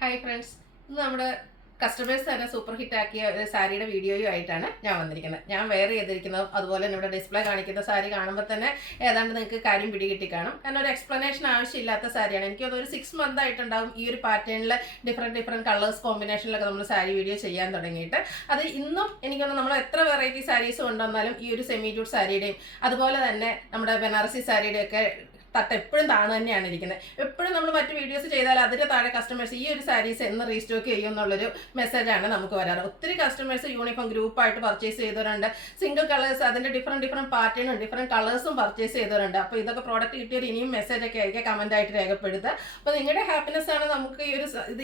Hi friends, ഇന്ന് നമ്മുടെ customers തന്നെ സൂപ്പർ ഹിറ്റ് ആക്കിയ ഒരു സാരിയുടെ വീഡിയോയും ആയിട്ടാണ് ഞാൻ വന്നിരിക്കുന്നത്. ഞാൻ വെയർ ചെയ്തിരിക്കുന്നതും അതുപോലെ തന്നെ ഇവിടെ ഡിസ്പ്ലേ കാണിക്കുന്ന സാരി കാണുമ്പോൾ തന്നെ ഏതാണ്ട് നിങ്ങൾക്ക് കാര്യം പിടികിട്ടി കാണും. കാരണം ഒരു എക്സ്പ്ലനേഷൻ ആവശ്യമില്ലാത്ത സാരിയാണ്. എനിക്കത് ഒരു 6 month ആയിട്ടുണ്ടാവും ഈ ഒരു പാറ്റേണിൽ ഡിഫറെൻറ്റ് കളേഴ്സ് കോമ്പിനേഷനിലൊക്കെ നമ്മൾ സാരി വീഡിയോ ചെയ്യാൻ തുടങ്ങിയിട്ട്. അത് ഇന്നും എനിക്കൊന്ന് നമ്മൾ എത്ര വെറൈറ്റി സാരീസ് കൊണ്ടുവന്നാലും ഈ ഒരു സെമി ജൂട്ട് സാരിയുടെയും അതുപോലെ തന്നെ നമ്മുടെ ബനാറസി സാരിയുടെയൊക്കെ തട്ട് എപ്പോഴും താണു തന്നെയാണ് ഇരിക്കുന്നത്. എപ്പോഴും നമ്മൾ മറ്റ് വീഡിയോസ് ചെയ്താൽ അതിൻ്റെ താഴെ കസ്റ്റമേഴ്സ് ഈ ഒരു സാരീസ് എന്ന് റീസ്റ്റോക്ക് ചെയ്യും എന്നുള്ളൊരു മെസ്സേജാണ് നമുക്ക് വരാറ്. ഒത്തിരി കസ്റ്റമേഴ്സ് യൂണിഫോം ഗ്രൂപ്പായിട്ട് പർച്ചേസ് ചെയ്തവരുണ്ട്, സിംഗിൾ കളേഴ്സ് അതിൻ്റെ ഡിഫറെൻറ്റ് പാറ്റേണും ഡിഫറെൻറ്റ് കളേഴ്സും പർച്ചേസ് ചെയ്തവരുണ്ട്. അപ്പോൾ ഇതൊക്കെ പ്രോഡക്റ്റ് കിട്ടിയൊരു ഇനിയും മെസ്സേജൊക്കെ ആയിരിക്കും കമൻറ്റായിട്ട് രേഖപ്പെടുത്തുക. അപ്പോൾ നിങ്ങളുടെ ഹാപ്പിനെസ് ആണ് നമുക്ക്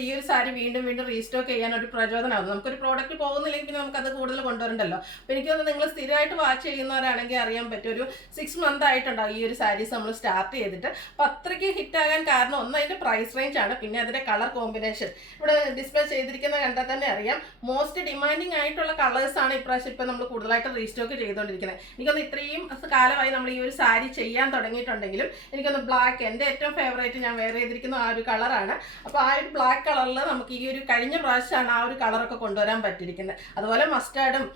ഈ ഒരു സാരി വീണ്ടും റീസ്റ്റോക്ക് ചെയ്യാൻ ഒരു പ്രചോദനമാകും. നമുക്കൊരു പ്രോഡക്റ്റ് പോകുന്നില്ലെങ്കിൽ പിന്നെ നമുക്കത് കൂടുതൽ കൊണ്ടുവരണ്ടല്ലോ. അപ്പോൾ എനിക്ക് തോന്നുന്നു നിങ്ങൾ സ്ഥിരമായിട്ട് വാച്ച് ചെയ്യുന്നവരാണെങ്കിൽ അറിയാൻ പറ്റും. ഒരു 6 month ആയിട്ടുണ്ടാവും ഈ ഒരു സാരീസ് നമ്മൾ സ്റ്റാർട്ട് ചെയ്തിട്ട്. അപ്പോൾ അത്രയ്ക്ക് ഹിറ്റാകാൻ കാരണം ഒന്ന് അതിൻ്റെ പ്രൈസ് റേഞ്ച് ആണ്, പിന്നെ അതിൻ്റെ കളർ കോമ്പിനേഷൻ. ഇവിടെ ഡിസ്പ്ലേ ചെയ്തിരിക്കുന്ന കണ്ടാൽ തന്നെ അറിയാം, മോസ്റ്റ് ഡിമാൻഡിങ് ആയിട്ടുള്ള കളേഴ്സാണ് ഇപ്രാവശ്യം ഇപ്പം നമ്മൾ കൂടുതലായിട്ട് റീസ്റ്റോക്ക് ചെയ്തുകൊണ്ടിരിക്കുന്നത്. എനിക്കൊന്ന് ഇത്രയും കാലമായി നമ്മൾ ഈ ഒരു സാരി ചെയ്യാൻ തുടങ്ങിയിട്ടുണ്ടെങ്കിലും എനിക്കൊന്ന് ബ്ലാക്ക് എൻ്റെ ഏറ്റവും ഫേവറേറ്റ് ഞാൻ വെയർ ചെയ്തിരിക്കുന്ന ആ ഒരു കളറാണ്. അപ്പോൾ ആ ഒരു ബ്ലാക്ക് കളറിൽ നമുക്ക് ഈ ഒരു കഴിഞ്ഞ പ്രാവശ്യമാണ് ആ ഒരു കളറൊക്കെ കൊണ്ടുവരാൻ പറ്റിയിരിക്കുന്നത്. അതുപോലെ മസ്റ്റാർഡും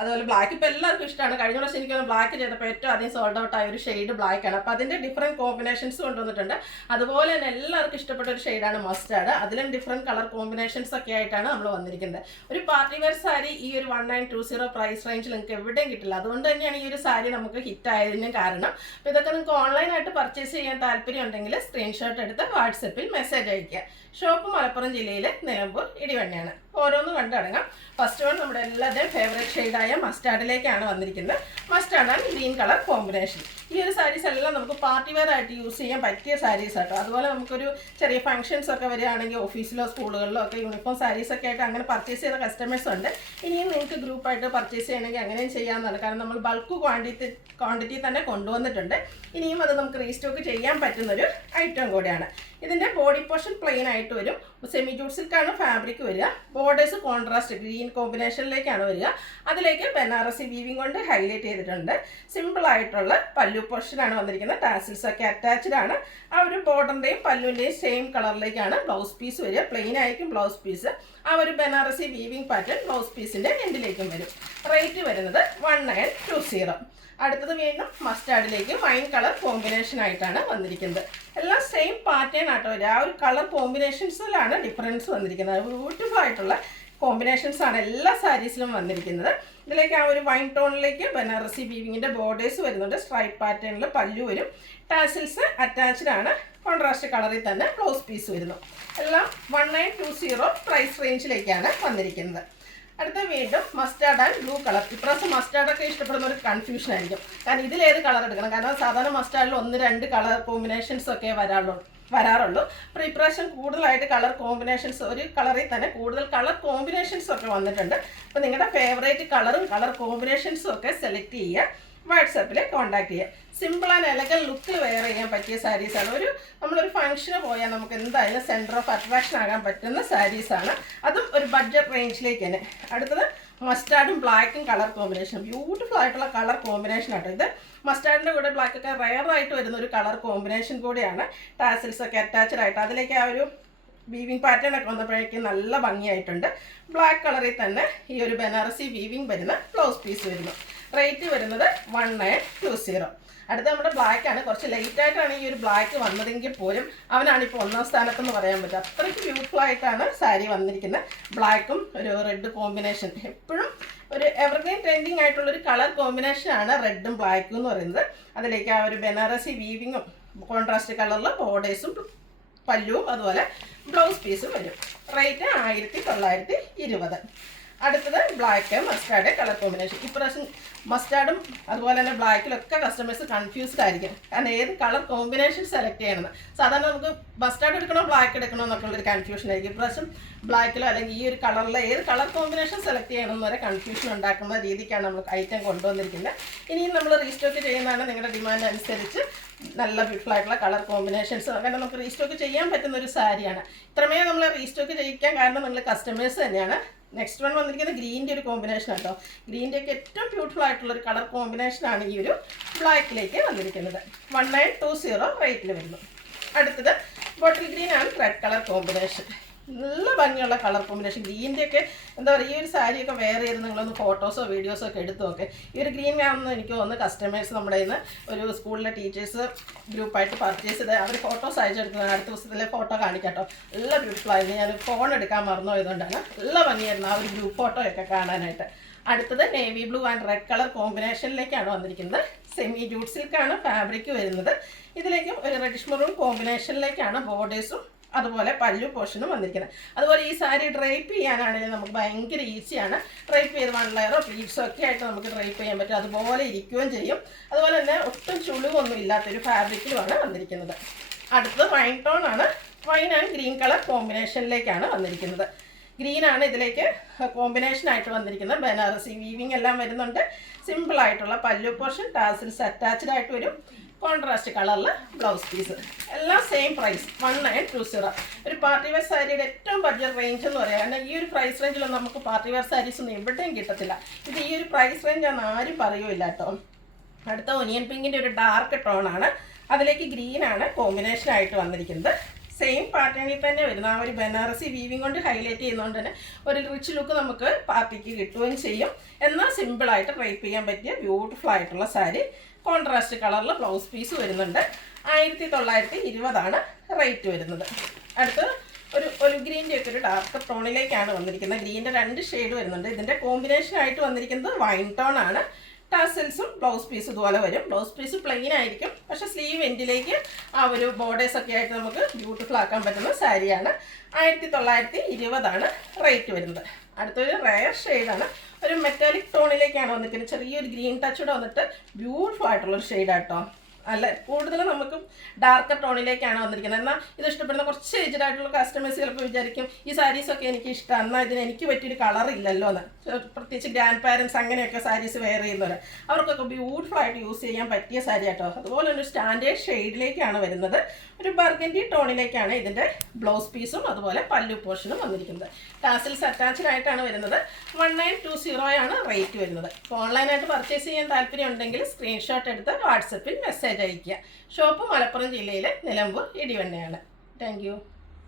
അതുപോലെ ബ്ലാക്ക് ഇപ്പോൾ എല്ലാവർക്കും ഇഷ്ടമാണ്. കഴിഞ്ഞ പ്രാവശ്യം എനിക്കൊന്ന് ബ്ലാക്ക് ചെയ്തപ്പോൾ ഏറ്റവും അധികം സോൾഡ് ഔട്ട് ആയ ഒരു ഷെയ്ഡ് ബ്ലാക്കാണ്. അപ്പോൾ അതിൻ്റെ ഡിഫറെൻറ്റ് കോമ്പിനേഷൻസ് കൊണ്ടുവന്നിട്ടുണ്ട്. അതുപോലെ തന്നെ എല്ലാവർക്കും ഇഷ്ടപ്പെട്ട ഒരു ഷെയ്ഡാണ് മസ്റ്റാർഡ്. അതിലും ഡിഫറെൻറ്റ് കളർ കോമ്പിനേഷൻസ് ഒക്കെ ആയിട്ടാണ് നമ്മൾ വന്നിരിക്കുന്നത്. ഒരു പാർട്ടി വെയർ സാരി ഈ ഒരു 1920 പ്രൈസ് റേഞ്ചിൽ നിങ്ങൾക്ക് എവിടെയും കിട്ടില്ല. അതുകൊണ്ട് തന്നെയാണ് ഈ ഒരു സാരി നമുക്ക് ഹിറ്റ് ആയതിന് കാരണം. അപ്പോൾ ഇതൊക്കെ നിങ്ങൾക്ക് ഓൺലൈനായിട്ട് പർച്ചേസ് ചെയ്യാൻ താല്പര്യം ഉണ്ടെങ്കിൽ സ്ക്രീൻഷോട്ട് എടുത്ത് വാട്സപ്പിൽ മെസ്സേജ് അയയ്ക്കുക. ഷോപ്പ് മലപ്പുറം ജില്ലയിൽ നിലമ്പൂർ ഇടിവണ്ണയാണ്. ഓരോന്നും കണ്ടടങ്ങാം. ഫസ്റ്റ് വൺ നമ്മുടെ എല്ലാവരുടെയും ഫേവറേറ്റ് ഷെയ്ഡായ മസ്റ്റാർഡിലേക്കാണ് വന്നിരിക്കുന്നത്. Mustard and green colour combination. ഈ ഒരു സാരീസ് എല്ലാം നമുക്ക് പാർട്ടി വെയർ ആയിട്ട് യൂസ് ചെയ്യാൻ പറ്റിയ സാരീസ് ആട്ടോ. അതുപോലെ നമുക്കൊരു ചെറിയ ഫംഗ്ഷൻസ് ഒക്കെ വരികയാണെങ്കിൽ ഓഫീസിലോ സ്കൂളുകളിലോ ഒക്കെ യൂണിഫോം സാരീസ് ഒക്കെ ആയിട്ട് അങ്ങനെ പർച്ചേസ് ചെയ്ത കസ്റ്റമേഴ്സ് ഉണ്ട്. ഇനിയും നിങ്ങൾക്ക് ഗ്രൂപ്പായിട്ട് പർച്ചേസ് ചെയ്യണമെങ്കിൽ അങ്ങനെയും ചെയ്യാമെന്നാണ്. കാരണം നമ്മൾ ബൾക്ക് ക്വാണ്ടിറ്റി തന്നെ കൊണ്ടുവന്നിട്ടുണ്ട്. ഇനിയും അത് നമുക്ക് റീസ്റ്റോക്ക് ചെയ്യാൻ പറ്റുന്നൊരു ഐറ്റം കൂടിയാണ്. ഇതിൻ്റെ ബോഡി പോർഷൻ പ്ലെയിൻ ആയിട്ട് വരും. സെമി ജൂട്ട് സിൽക്കാണ് ഫാബ്രിക് വരിക. ബോർഡേഴ്സ് കോൺട്രാസ്റ്റ് ഗ്രീൻ കോമ്പിനേഷനിലേക്കാണ് വരിക. അതിലേക്ക് ബനാറസി വീവിംഗ് കൊണ്ട് ഹൈലൈറ്റ് ചെയ്തിട്ടുണ്ട്. സിമ്പിൾ ആയിട്ടുള്ള പല്ലു പോർഷനാണ് വന്നിരിക്കുന്നത്. ടാസിൽസ് ഒക്കെ അറ്റാച്ച്ഡ് ആണ്. ആ ഒരു ബോർഡറിൻ്റെയും പല്ലുവിൻ്റെയും സെയിം കളറിലേക്കാണ് ബ്ലൗസ് പീസ് വരിക. പ്ലെയിൻ ആയിരിക്കും ബ്ലൗസ് പീസ്. ആ ഒരു ബനാറസി വീവിംഗ് പാറ്റേൺ ബ്ലൗസ് പീസിൻ്റെ എൻഡിലേക്കും വരും. റേറ്റ് വരുന്നത് 1920. അടുത്തത് വീണ്ടും മസ്റ്റാർഡിലേക്ക് വൈൻ കളർ കോമ്പിനേഷൻ ആയിട്ടാണ് വന്നിരിക്കുന്നത്. എല്ലാം സെയിം പാറ്റേൺ ആട്ടോ വരിക. ആ ഒരു കളർ കോമ്പിനേഷൻസിലാണ് ഡിഫറൻസ് വന്നിരിക്കുന്നത്. ബ്യൂട്ടിഫുൾ ആയിട്ടുള്ള കോമ്പിനേഷൻസ് ആണ് എല്ലാ സാരീസിലും വന്നിരിക്കുന്നത്. ഇതിലേക്ക് ആ ഒരു വൈൻ ടോണിലേക്ക് ബനാറസി വീവിങ്ങിൻ്റെ ബോർഡേഴ്സ് വരുന്നുണ്ട്. സ്ട്രൈപ്പ് പാറ്റേണിൽ പല്ലു വരും. ടാസിൽസ് അറ്റാച്ച്ഡ് ആണ്. കോൺട്രാസ്റ്റ് കളറിൽ തന്നെ ബ്ലൗസ് പീസ് വരുന്നു. എല്ലാം 1920 പ്രൈസ് റേഞ്ചിലേക്കാണ് വന്നിരിക്കുന്നത്. അടുത്ത വീണ്ടും മസ്റ്റാർഡ് ആൻഡ് ബ്ലൂ കളർ. ഇപ്രാവശ്യം മസ്റ്റാർഡൊക്കെ ഇഷ്ടപ്പെടുന്ന ഒരു കൺഫ്യൂഷൻ ആയിരിക്കും. കാരണം ഇതിലേത് കളർ എടുക്കണം. കാരണം സാധാരണ മസ്റ്റാർഡിൽ 1-2 കളർ കോമ്പിനേഷൻസ് ഒക്കെ വരാറുള്ളൂ. അപ്പോൾ ഇപ്രാവശ്യം കൂടുതലായിട്ട് കളർ കോമ്പിനേഷൻസ്, ഒരു കളറിൽ തന്നെ കൂടുതൽ കളർ കോമ്പിനേഷൻസ് ഒക്കെ വന്നിട്ടുണ്ട്. അപ്പോൾ നിങ്ങളുടെ ഫേവറേറ്റ് കളറും കളർ കോമ്പിനേഷൻസും ഒക്കെ സെലക്ട് ചെയ്യുക. വാട്സാപ്പിൽ കോൺടാക്ട് ചെയ്യുക. സിമ്പിൾ ആൻഡ് എലഗൻ ലുക്കിൽ വെയർ ചെയ്യാൻ പറ്റിയ സാരീസാണ്. നമ്മളൊരു ഫംഗ്ഷന് പോയാൽ നമുക്ക് എന്തായാലും സെൻറ്റർ ഓഫ് അട്രാക്ഷൻ ആകാൻ പറ്റുന്ന സാരീസാണ്. അതും ഒരു ബഡ്ജറ്റ് റേഞ്ചിലേക്ക് തന്നെ. അടുത്തത് മസ്റ്റാർഡും ബ്ലാക്കും കളർ കോമ്പിനേഷൻ. ബ്യൂട്ടിഫുൾ ആയിട്ടുള്ള കളർ കോമ്പിനേഷൻ ആട്ടോ ഇത്. മസ്റ്റാർഡിൻ്റെ കൂടെ ബ്ലാക്ക് ഒക്കെ റയറായിട്ട് വരുന്ന ഒരു കളർ കോമ്പിനേഷൻ കൂടിയാണ്. ടാസിൽസ് ഒക്കെ അറ്റാച്ച്ഡ് ആയിട്ട് അതിലേക്ക് ആ ഒരു വീവിങ് പാറ്റേൺ ഒക്കെ വന്നപ്പോഴേക്കും നല്ല ഭംഗിയായിട്ടുണ്ട്. ബ്ലാക്ക് കളറിൽ തന്നെ ഈ ഒരു ബനാറസി വീവിങ് വരുന്ന ബ്ലൗസ് പീസ് വരുന്നു. റേറ്റ് വരുന്നത് 1920. അടുത്ത നമ്മുടെ ബ്ലാക്കാണ്. കുറച്ച് ലേറ്റായിട്ടാണ് ഈ ഒരു ബ്ലാക്ക് വന്നതെങ്കിൽ പോലും അവനാണ് ഇപ്പോൾ 1ാം സ്ഥാനത്തെന്ന് പറയാൻ പറ്റും. അത്രയ്ക്ക് ബ്യൂട്ടിഫുൾ ആയിട്ടാണ് സാരി വന്നിരിക്കുന്നത്. ബ്ലാക്കും ഒരു റെഡ് കോമ്പിനേഷൻ. എപ്പോഴും ഒരു എവർഗ്രീൻ ട്രെൻഡിങ് ആയിട്ടുള്ളൊരു കളർ കോമ്പിനേഷനാണ് റെഡും ബ്ലാക്കും എന്ന് പറയുന്നത്. അതിലേക്ക് ആ ഒരു ബനാറസി വീവിങ്ങും കോൺട്രാസ്റ്റ് കളറിൽ ബോർഡേഴ്സും പല്ലുവും അതുപോലെ ബ്ലൗസ് പീസും വരും. റേറ്റ് 1920. അടുത്തത് ബ്ലാക്ക് മസ്റ്റാർഡ് കളർ കോമ്പിനേഷൻ. ഇപ്രാവശ്യം മസ്റ്റാർഡും അതുപോലെ തന്നെ ബ്ലാക്കിലൊക്കെ കസ്റ്റമേഴ്സ് കൺഫ്യൂസ്ഡ് ആയിരിക്കും. കാരണം ഏത് കളർ കോമ്പിനേഷൻ സെലക്ട് ചെയ്യണമെന്ന്. സാധാരണ നമുക്ക് മസ്റ്റാർഡ് എടുക്കണോ ബ്ലാക്ക് എടുക്കണോ എന്നൊക്കെയുള്ളൊരു കൺഫ്യൂഷൻ ആയിരിക്കും. ഇപ്രാവശ്യം ബ്ലാക്കിലോ അല്ലെങ്കിൽ ഈ ഒരു കളറിലെ ഏത് കളർ കോമ്പിനേഷൻ സെലക്ട് ചെയ്യണമെന്ന് വരെ കൺഫ്യൂഷൻ ഉണ്ടാക്കുന്ന രീതിക്കാണ് നമ്മൾ ഐറ്റം കൊണ്ടുവന്നിരിക്കുന്നത്. ഇനിയും നമ്മൾ റീസ്റ്റോക്ക് ചെയ്യുന്നതാണ് നിങ്ങളുടെ ഡിമാൻഡ് അനുസരിച്ച്. നല്ല ബ്യൂട്ടിഫുൾ ആയിട്ടുള്ള കളർ കോമ്പിനേഷൻസ് അങ്ങനെ നമുക്ക് റീസ്റ്റോക്ക് ചെയ്യാൻ പറ്റുന്ന ഒരു സാരിയാണ്. ഇത്രമേ നമ്മൾ റീസ്റ്റോക്ക് ചെയ്യിക്കാൻ കാരണം നിങ്ങൾ കസ്റ്റമേഴ്സ് തന്നെയാണ്. നെക്സ്റ്റ് വൺ വന്നിരിക്കുന്നത് ഗ്രീൻ്റെ ഒരു കോമ്പിനേഷൻ ആട്ടോ. ഗ്രീൻ്റെ ഒക്കെ ഏറ്റവും ബ്യൂട്ടിഫുൾ ആയിട്ടുള്ള ഒരു കളർ കോമ്പിനേഷനാണ് ഈ ഒരു ബ്ലാക്കിലേക്ക് വന്നിരിക്കുന്നത്. 1920 റേറ്റിൽ വരുന്നു. അടുത്തത് bottle green and red colour combination. നല്ല ഭംഗിയുള്ള കളർ കോമ്പിനേഷൻ. ഗ്രീൻ്റെയൊക്കെ എന്താ പറയുക, ഈ ഒരു സാരിയൊക്കെ വെയർ ചെയ്ത് നിങ്ങളൊന്ന് ഫോട്ടോസോ വീഡിയോസോ ഒക്കെ എടുത്തു നോക്കെ. ഈ ഒരു ഗ്രീൻ ആണെന്ന് എനിക്ക് തോന്നുന്നു കസ്റ്റമേഴ്സ് നമ്മുടെ ഇന്ന് ഒരു സ്കൂളിലെ ടീച്ചേഴ്സ് ഗ്രൂപ്പായിട്ട് പർച്ചേസ് ചെയ്ത് അവർ ഫോട്ടോസ് അയച്ചെടുക്കുന്നത്. അടുത്ത ദിവസത്തിലെ ഫോട്ടോ കാണിക്കാട്ടോ. നല്ല ബ്യൂട്ടിഫുൾ ആയിരുന്നു. ഞാൻ ഫോൺ എടുക്കാൻ മറന്നു പോയതുകൊണ്ടാണ്. നല്ല ഭംഗിയായിരുന്നു ആ ഒരു ഗ്രൂപ്പ് ഫോട്ടോ ഒക്കെ കാണാനായിട്ട്. അടുത്തത് navy blue and red colour കോമ്പിനേഷനിലേക്കാണ് വന്നിരിക്കുന്നത്. സെമി ജൂട്ട് സിൽക്കാണ് ഫാബ്രിക് വരുന്നത്. ഇതിലേക്കും ഒരു റെഡിഷ് മെറൂൺ കോമ്പിനേഷനിലേക്കാണ് ബോർഡേഴ്സും അതുപോലെ പല്ലു പോർഷനും വന്നിരിക്കുന്നത്. അതുപോലെ ഈ സാരി ഡ്രൈപ്പ് ചെയ്യാനാണെങ്കിലും നമുക്ക് ഭയങ്കര ഈസിയാണ്. ഡ്രൈപ്പ് ചെയ്ത് 1 ലെയറോ പ്ലീറ്റ്സോ ഒക്കെ ആയിട്ട് നമുക്ക് ഡ്രൈപ്പ് ചെയ്യാൻ പറ്റും. അതുപോലെ ഇരിക്കുകയും ചെയ്യും. അതുപോലെ തന്നെ ഒട്ടും ചുളിവൊന്നും ഇല്ലാത്തൊരു ഫാബ്രിക്കിലുമാണ് വന്നിരിക്കുന്നത്. അടുത്തത് വൈൻ ടോൺ ആണ്. വൈൻ ആൻഡ് ഗ്രീൻ കളർ കോമ്പിനേഷനിലേക്കാണ് വന്നിരിക്കുന്നത്. ഗ്രീനാണ് ഇതിലേക്ക് കോമ്പിനേഷനായിട്ട് വന്നിരിക്കുന്നത്. ബനാറസി വീവിങ് എല്ലാം വരുന്നുണ്ട്. സിമ്പിളായിട്ടുള്ള പല്ലു പോർഷൻ, ടാസിൽസ് അറ്റാച്ച്ഡ് ആയിട്ട് വരും. കോൺട്രാസ്റ്റ് കളറിൽ ബ്ലൗസ് പീസ്. എല്ലാം സെയിം പ്രൈസ് 1920. ഒരു പാർട്ടി വെയർ സാരിയുടെ ഏറ്റവും ബഡ്ജറ്റ് റേഞ്ച് എന്ന് പറയാം. കാരണം ഈ ഒരു പ്രൈസ് റേഞ്ചിലൊന്നും നമുക്ക് പാർട്ടി വെയർ സാരീസ് ഒന്നും എവിടെയും കിട്ടത്തില്ല. ഇത് ഈ ഒരു പ്രൈസ് റേഞ്ചാണെന്ന് ആരും പറയുമില്ല കേട്ടോ. അടുത്ത ഒനിയൻ പിങ്കിൻ്റെ ഒരു ഡാർക്ക് ടോണാണ്. അതിലേക്ക് ഗ്രീനാണ് കോമ്പിനേഷനായിട്ട് വന്നിരിക്കുന്നത്. സെയിം പാറ്റേണിൽ തന്നെ വരുന്ന ആ ഒരു ബനാറസി വീവിങ് കൊണ്ട് ഹൈലൈറ്റ് ചെയ്യുന്നതുകൊണ്ട് തന്നെ ഒരു റിച്ച് ലുക്ക് നമുക്ക് പാർട്ടിക്ക് കിട്ടുകയും ചെയ്യും. എന്നാൽ സിമ്പിളായിട്ട് ഡ്രൈപ്പ് ചെയ്യാൻ പറ്റിയ ബ്യൂട്ടിഫുൾ ആയിട്ടുള്ള സാരി. കോൺട്രാസ്റ്റ് കളറിൽ ബ്ലൗസ് പീസ് വരുന്നുണ്ട്. 1920 റേറ്റ് വരുന്നത്. അടുത്ത് ഒരു ഗ്രീൻ്റെ ഒക്കെ ഒരു ഡാർക്ക് ടോണിലേക്കാണ് വന്നിരിക്കുന്നത്. ഗ്രീൻ്റെ 2 ഷെയ്ഡ് വരുന്നുണ്ട്. ഇതിൻ്റെ കോമ്പിനേഷനായിട്ട് വന്നിരിക്കുന്നത് വൈൻ ടോൺ ആണ്. ടാസൽസും ബ്ലൗസ് പീസ് ഇതുപോലെ വരും. ബ്ലൗസ് പീസ് പ്ലെയിൻ ആയിരിക്കും. പക്ഷേ സ്ലീവ് എൻഡിലേക്ക് ആ ഒരു ബോർഡേഴ്സ് ഒക്കെ ആയിട്ട് നമുക്ക് ബ്യൂട്ടിഫുൾ ആക്കാൻ പറ്റുന്ന സാരിയാണ്. 1920 റേറ്റ് വരുന്നത്. അടുത്തൊരു റയർ ഷെയ്ഡാണ്. ഒരു മെറ്റാലിക് ടോണിലേക്കാണ് വന്നിരിക്കുന്നത്. ചെറിയൊരു ഗ്രീൻ ടച്ചൂടെ വന്നിട്ട് ബ്യൂട്ടിഫുൾ ആയിട്ടുള്ളൊരു ഷെയ്ഡാട്ടോ. അല്ല, കൂടുതലും നമുക്ക് ഡാർക്കർ ടോണിലേക്കാണ് വന്നിരിക്കുന്നത്. എന്നാൽ ഇത് ഇഷ്ടപ്പെടുന്ന കുറച്ച് ഏജ്ഡ് ആയിട്ടുള്ള കസ്റ്റമേഴ്സ് ചിലപ്പോൾ വിചാരിക്കും ഈ സാരീസൊക്കെ എനിക്ക് ഇഷ്ടമാണ്, എന്നാൽ ഇതിന് എനിക്ക് പറ്റിയൊരു കളർ ഇല്ലല്ലോ എന്ന്. പ്രത്യേകിച്ച് ഗ്രാൻഡ് പാരൻസ് അങ്ങനെയൊക്കെ സാരീസ് വെയർ ചെയ്യുന്നവർ അവർക്കൊക്കെ ബ്യൂട്ടിഫുൾ ആയിട്ട് യൂസ് ചെയ്യാൻ പറ്റിയ സാരി കേട്ടോ. അതുപോലെ ഒരു സ്റ്റാൻഡേർഡ് ഷെയ്ഡിലേക്കാണ് വരുന്നത്. ഒരു ബർഗൻഡി ടോണിലേക്കാണ് ഇതിൻ്റെ ബ്ലൗസ് പീസും അതുപോലെ പല്ലു പോർഷനും വന്നിരിക്കുന്നത്. ടാസിൽസ് അറ്റാച്ച്ഡ് ആയിട്ടാണ് വരുന്നത്. 1920 റേറ്റ് വരുന്നത്. ഓൺലൈനായിട്ട് പർച്ചേസ് ചെയ്യാൻ താല്പര്യം ഉണ്ടെങ്കിൽ സ്ക്രീൻഷോട്ട് എടുത്ത് വാട്സപ്പിൽ മെസ്സേജ് അയയ്ക്കുക. ഷോപ്പ് മലപ്പുറം ജില്ലയിലെ നിലമ്പൂർ ഇടിവണ്ണയാണ്. Thank you.